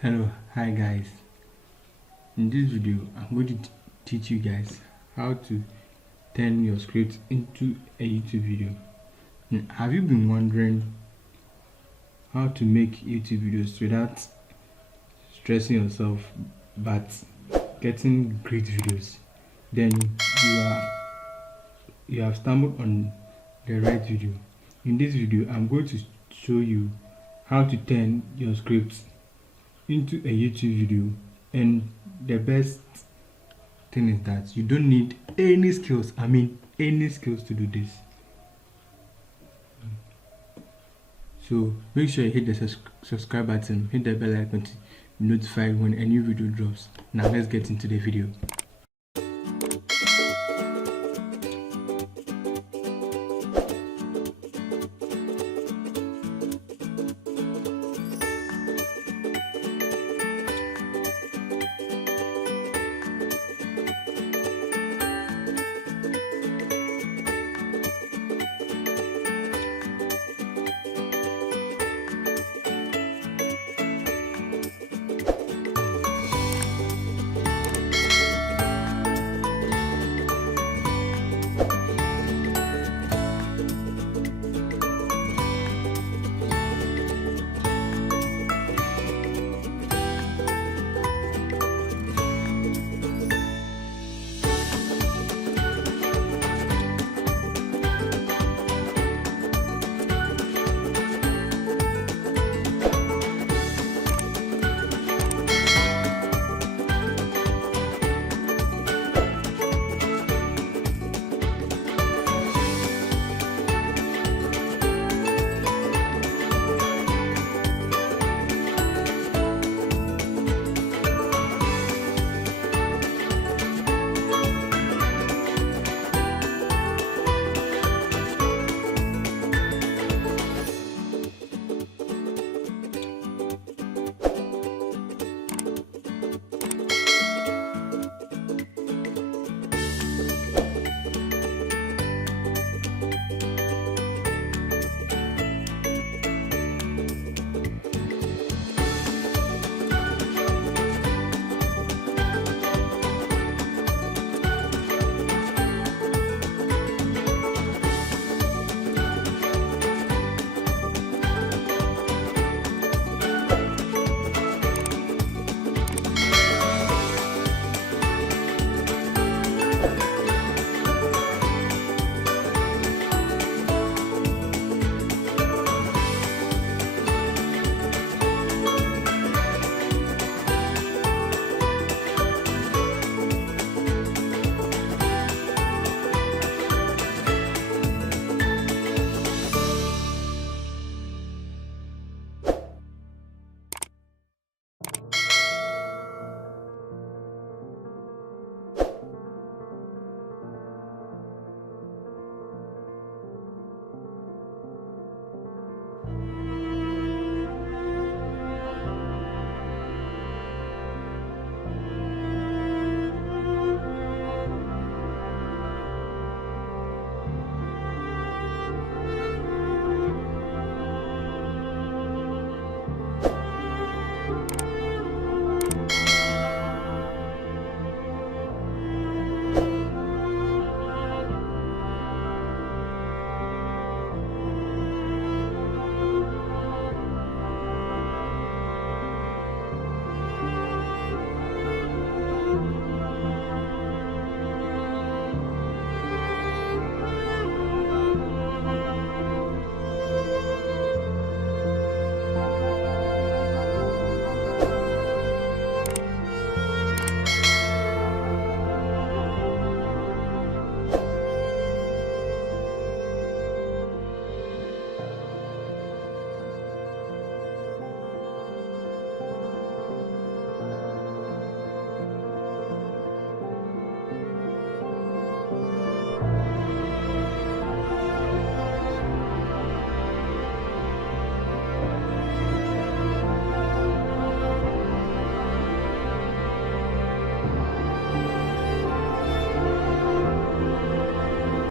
Hello, hi guys. In this video I'm going to teach you guys how to turn your script into a YouTube video. Have you been wondering how to make YouTube videos without stressing yourself but getting great videos? Then you have stumbled on the right video. In this video I'm going to show you how to turn your scripts into a YouTube video, and the best thing is that you don't need any skills. Any skills to do this. So make sure you hit the subscribe button, hit the bell icon to be notified when a new video drops. Now let's get into the video.